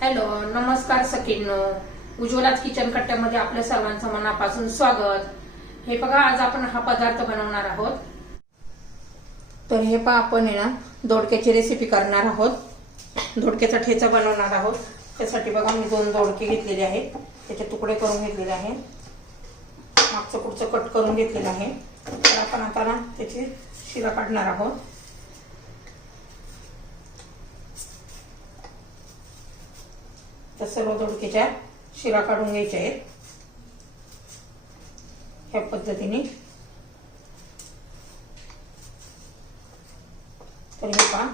Hello नमस्कार सखींनो. उज्ज्वलाच kitchen कट्ट्यामध्ये आपल्या सर्वांचं मनापासून स्वागत. हे बघा आज आपण हा पदार्थ बनवणार आहोत. तर हे पहा आपण आहे ना दोडक्याची रेसिपी करणार आहोत. दोडक्याचा ठेचा बनवणार आहोत. त्यासाठी बघा मी दोन दोडके घेतलेले आहेत. त्याचे तुकडे करून घेतलेले आहे मागचं पुढचं कट करून घेतलेलं आहे. तर आपण आता ना त्याची शिरा काढणार आहोत. तर सर्व दोडक्याच्या शिरा काढून घ्यायच्या आहेत. ह्या पद्धतीने. तर हे पहा.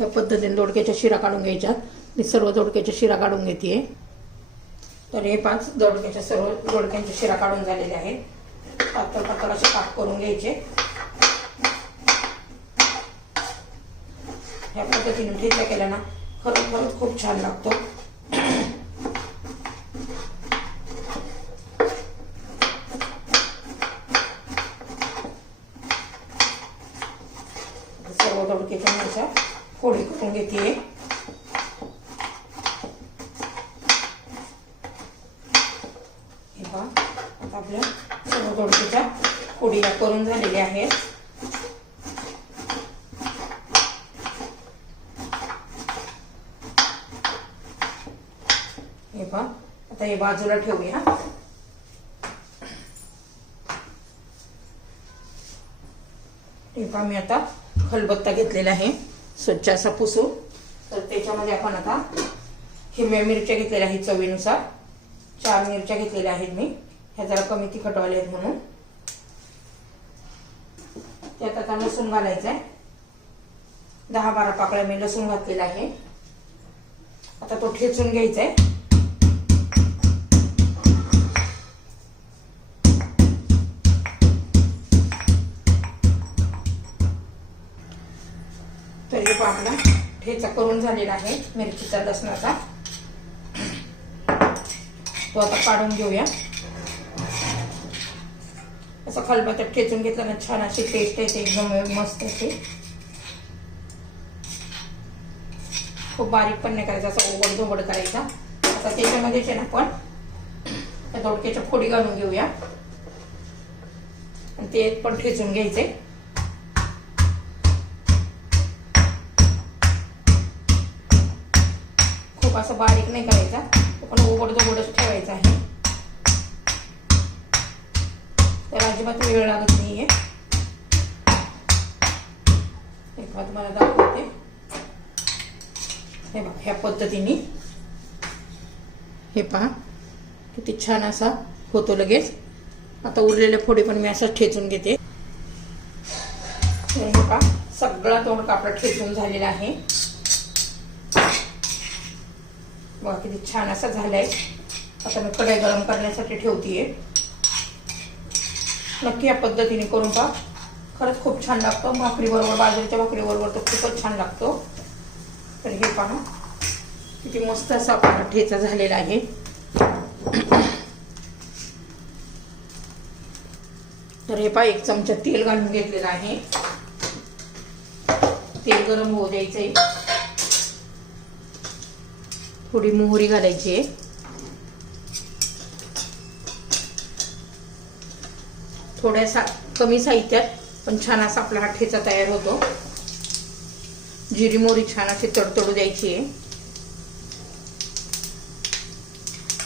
या पद्धतीने दोडक्याच्या शिरा काढून घ्यायच्या मी सर्व दोडक्याच्या शिरा काढून घेते. तर हे पाच दोडक्याच्या सर्व दोडक्यांच्या शिरा काढून झालेल्या आहेत. पातळ पातळ असे काप करून घ्यायचे. ह्या पद्धतीने ठेचा केला ना खरंच खरंच खूप छान लागतो सर्व दोडक्याच्या मिरच्या फोडी करून घेते. आता आपल्या सर्व दोडक्याच्या फोडीला करून झालेल्या आहेत. हे पहा आता हे बाजूला ठेवूया. हे पहा मी आता खलबत्ता घेतलेला आहे. स्वच्छ असा पुसू. तर त्याच्यामध्ये आपण आता हिरव्या मिरच्या घेतलेल्या आहेत चवीनुसार. चार मिरच्या घेतलेल्या आहेत मी. ह्या जरा कमी तिखटवाल्या आहेत म्हणून. त्यात आता लसूण घालायचं आहे दहा बारा पाकळ्या मी लसूण घातलेला आहे. आता तो ठेचून घ्यायचा आहे तर हे आपला ठेचा करून झालेला आहे मिरचीचा लसणाचा. तो आता काढून घेऊया. असं खलबत्यात ठेचून घेताना छान अशी टेस्ट येते एकदम मस्त येते. खूप बारीक पण नाही करायचा असं ओबड धोबड करायचा. आता त्याच्यामध्येच आहे ना आपण त्या दोडक्याच्या फोडी घालून घेऊया. आणि ते पण ठेचून घ्यायचे. असं बारीक नाही करायचा. तो पण ओबड दोबडच ठेवायचा आहे. तर अजिबात वेळ लागत नाहीये. एक बात मला दाखवते. हे बघा ह्या पद्धतीने. हे पहा किती छान असा होतो लगेच. आता उरलेल्या फोडी पण मी असं ठेचून घेते. हे पहा सगळा तोंड कापड ठेचून झालेला आहे. बघा किती छान असा झालाय. आता मी कढई गरम करण्यासाठी ठेवतीये. नक्की या पद्धतीने करून पहा. खरंच खूप छान लागतं. भाकरी बरोबर बाजरीच्या भाकरी बरोबर तर खूपच छान लागतो. तर हे पहा. किती मस्त असा आपला ठेचा झालेला आहे. तर हे पहा एक चमचा तेल घालून घेतलेलं आहे. तेल गरम होऊ द्यायचंय. थोडी मोहरी घालायची आहे. थोड्यासा कमी साहित्यात पण छान असा आपला हा ठेचा तयार होतो. जिरी मोहरी छान अशी तडतडू द्यायची आहे.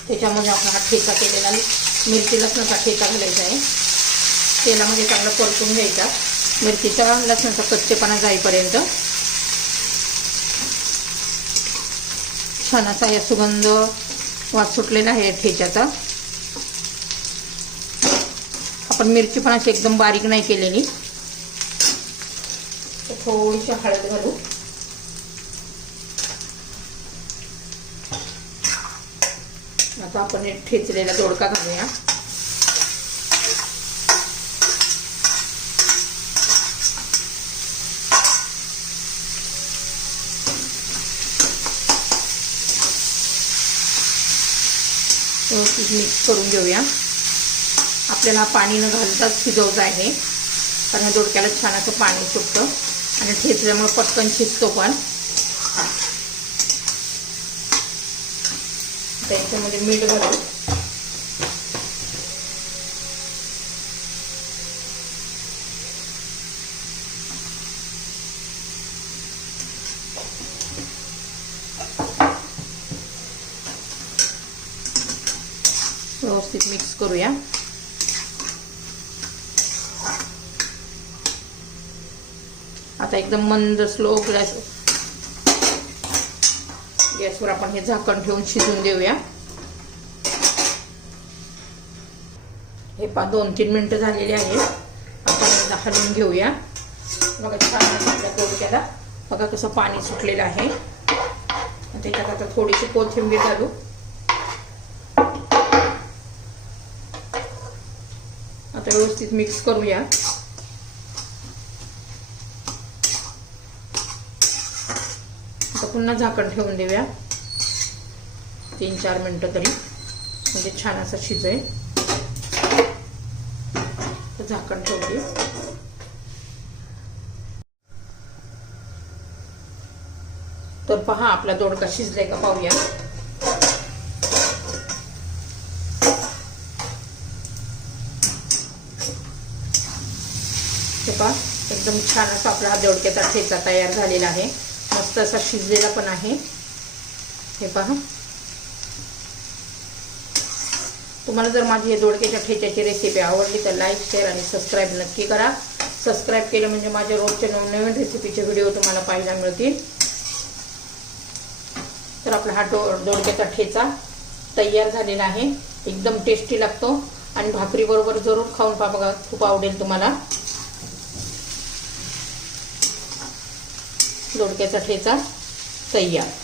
त्याच्यामध्ये आपला हा ठेचा केलेला मिरची लसणाचा ठेचा घालायचा आहे. तेलामध्ये चांगला परतून घ्यायचा. मिरचीचा लसणाचा कच्चेपणा जाईपर्यंत छान असा या सुगंध वास सुटलेला आहे ठेच्याचा. आपण मिरची पण अशी एकदम बारीक नाही केलेली. थोडीशी हळद घालू. आता आपण ठेचलेला दोडका घालूया. व्यवस्थित मिक्स करून घेऊया. आपल्याला पाणी न घालताच शिजवत आहे. कारण दोडक्याला छान असं पाणी सुटतं. आणि ठेचल्यामुळे पटकन शिजतो पण. त्याच्यामध्ये मीठ घालू. व्यवस्थित मिक्स करूया. आता एकदम मंद स्लो गॅस गॅसवर आपण हे झाकण ठेवून शिजून देऊया. हे पा दोन तीन मिनिटं झालेली आहेत. आपण हलवून घेऊया. बघा छान आपल्या बघा कसं पाणी सुटलेलं आहे. त्याच्यात आता थोडीशी कोथिंबीर घालू. व्यवस्थित मिक्स करूया. आता पुन्हा झाकण ठेवून देऊया. तीन चार मिनटं तरी. म्हणजे छान असं शिजेल झाकण ठेवली तर पहा आपला दोडका शिजलाय का पाहूया. हे पहा एकदम छान असा आपला हा दोडक्याचा ठेचा तयार झालेला आहे. मस्त असा शिजलेला पण आहे. हे पहा. तुम्हाला जर माझी हे दोडक्याच्या ठेच्याची रेसिपी आवडली तर लाईक शेअर आणि सबस्क्राईब नक्की करा. सबस्क्राईब केलं म्हणजे माझ्या रोजच्या नवनवीन रेसिपीचे व्हिडिओ तुम्हाला पाहायला मिळतील. तर आपला हा डो दोडक्याचा ठेचा तयार झालेला आहे. एकदम टेस्टी लागतो. आणि भाकरीबरोबर जरूर खाऊन पहा बघा खूप आवडेल तुम्हाला. दोडक्याचा ठेचा तयार.